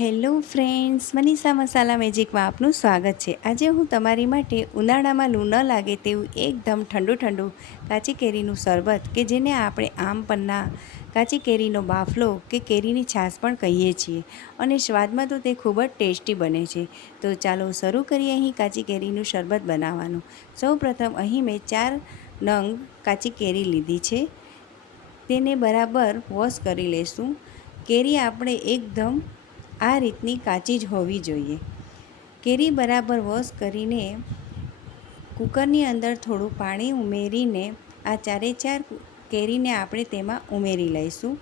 Hello friends, Manisha મસાલા મેજિકમાં આપનું સ્વાગત છે। આજે હું તમારી માટે ઉનાળામાં લૂ ન લાગે તેવું એકદમ ઠંડુ ઠંડુ કાચી કેરીનું શરબત કે જેને આપણે આમ પન્ના, કાચી કેરીનો બાફલો કે કેરીની છાશ પણ કહીએ છીએ અને સ્વાદમાં તો તે ખૂબ જ ટેસ્ટી બને છે। તો ચાલો શરૂ કરીએ અહીં કાચી કેરીનું શરબત બનાવવાનું। સૌપ્રથમ અહીં મેં 4 નંગ કાચી કેરી લીધી છે, તેને બરાબર વોશ કરી લઈશું। કેરી આપણે એકદમ આ રીતની કાચી જ હોવી જોઈએ। કેરી બરાબર વોશ કરીને કૂકરની અંદર થોડું પાણી ઉમેરીને આ 4 કેરીને આપણે તેમાં ઉમેરી લઈશું।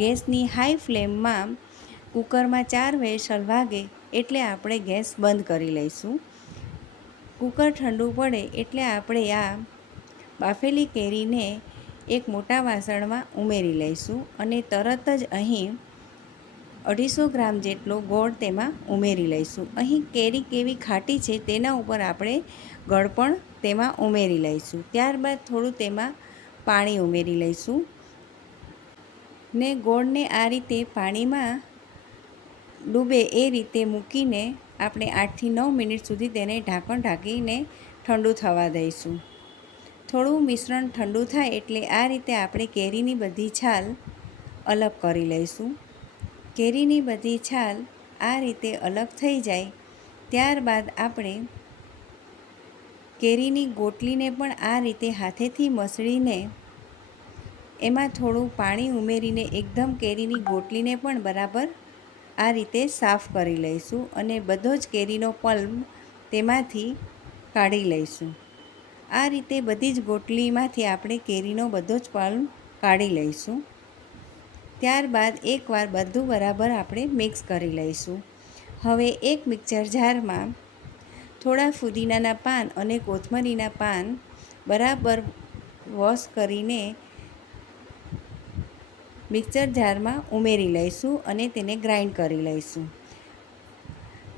ગેસની હાઈ ફ્લેમમાં કૂકરમાં 4 વિસલ વાગે એટલે આપણે ગેસ બંધ કરી લઈશું। કૂકર ઠંડુ પડે એટલે આપણે આ બાફેલી કેરીને એક મોટા વાસણમાં ઉમેરી લઈશું અને તરત જ અહીં 250 ગ્રામ જેટલો ગોળ તેમાં ઉમેરી લઈશું। અહીં કેરી કેવી ખાટી છે તેના ઉપર આપણે ગળ પણ તેમાં ઉમેરી લઈશું। ત્યારબાદ થોડું તેમાં પાણી ઉમેરી લઈશું ને ગોળને આ રીતે પાણીમાં ડૂબે એ રીતે મૂકીને આપણે 8 થી 9 મિનિટ સુધી તેને ઢાંકીને ઠંડુ થવા દઈશું। થોડું મિશ્રણ ઠંડુ થાય એટલે આ રીતે આપણે કેરીની બધી છાલ અલગ કરી લઈશું। કેરીની બધી છાલ આ રીતે અલગ થઈ જાય ત્યારબાદ આપણે કેરીની ગોટલીને પણ આ રીતે હાથેથી મસળીને એમાં થોડું પાણી ઉમેરીને એકદમ કેરીની ગોટલીને પણ બરાબર આ રીતે સાફ કરી લઈશું અને બધો જ કેરીનો પલ્પ તેમાંથી કાઢી લઈશું। આ રીતે બધી જ ગોટલીમાંથી આપણે કેરીનો બધો જ પલ્પ કાઢી લઈશું। ત્યારબાદ એકવાર બધું બરાબર આપણે મિક્સ કરી લઈશું। હવે એક મિક્સર જારમાં થોડા ફુદીનાના પાન અને કોથમરીના પાન બરાબર વોશ કરીને મિક્સર જારમાં ઉમેરી લઈશું અને તેને ગ્રાઇન્ડ કરી લઈશું।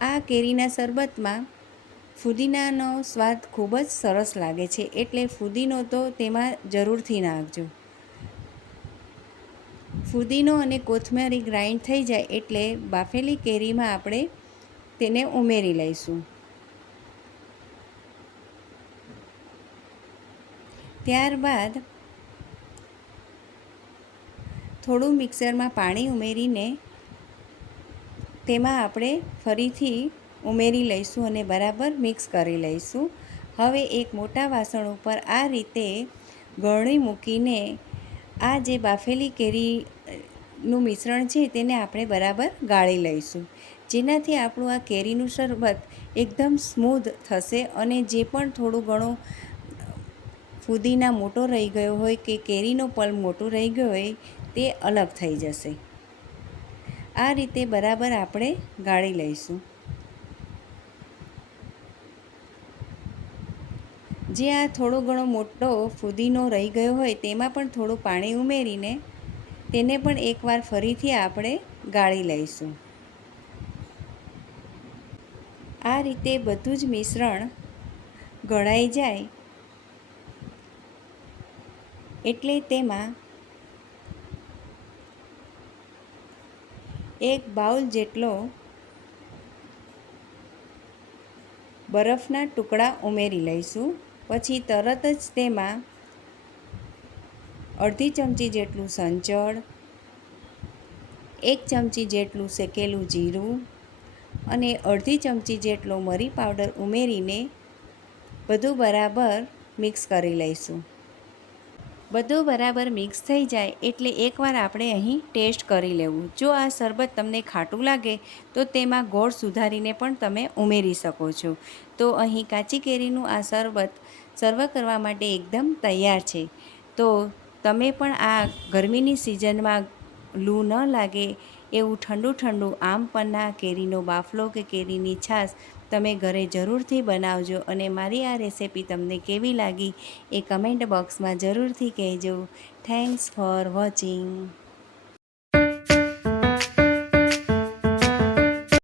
આ કેરીના શરબતમાં ફુદીનાનો સ્વાદ ખૂબ જ સરસ લાગે છે એટલે ફુદીનો તો તેમાં જરૂરથી નાખજો। ફુદીનો અને કોથમરી ગ્રાઇન્ડ થઈ જાય એટલે બાફેલી કેરીમાં આપણે તેને ઉમેરી લઈશું। ત્યારબાદ થોડું મિક્સરમાં પાણી ઉમેરીને તેમાં આપણે ફરીથી ઉમેરી લઈશું અને બરાબર મિક્સ કરી લઈશું। હવે એક મોટા વાસણ ઉપર આ રીતે ગળણી મૂકીને આ જે બાફેલી કેરીનું મિશ્રણ છે તેને આપણે બરાબર ગાળી લઈશું, જેનાથી આપણું આ કેરીનું શરબત એકદમ સ્મૂધ થશે અને જે પણ થોડું ઘણું ફુદીના મોટો રહી ગયો હોય કે કેરીનો પલ્પ મોટો રહી ગયો હોય તે અલગ થઈ જશે। આ રીતે બરાબર આપણે ગાળી લઈશું। જે આ થોડો ઘણો મોટો ફુદીનો રહી ગયો હોય તેમાં પણ થોડું પાણી ઉમેરીને તેને પણ એકવાર ફરીથી આપણે ગાળી લઈશું। આ રીતે બધું જ મિશ્રણ ગળાઈ જાય એટલે તેમાં એક બાઉલ જેટલો બરફના ટુકડા ઉમેરી લઈશું। પછી તરત જ તેમાં અડધી ચમચી જેટલું સંચળ, 1 ચમચી જેટલું શેકેલું જીરું અને અડધી ચમચી જેટલો મરી પાવડર ઉમેરીને બધું બરાબર મિક્સ કરી લઈશું। બધું બરાબર મિક્સ થઈ જાય એટલે એકવાર આપણે અહીં ટેસ્ટ કરી લેવું। જો આ શરબત તમને ખાટું લાગે તો તેમાં ગોળ સુધારીને પણ તમે ઉમેરી શકો છો। તો અહીં કાચી કેરીનું આ શરબત સર્વ કરવા માટે એકદમ તૈયાર છે। તો તમે પણ આ ગરમીની સિઝનમાં લૂ ન લાગે એવું ઠંડુ ઠંડુ આમ પન્ના, કેરીનો બાફલો કે કેરીની છાશ તમે ઘરે જરૂરથી બનાવજો અને મારી આ રેસિપી તમને કેવી લાગી એ કમેન્ટ બોક્સમાં જરૂરથી કહેજો। Thanks for watching.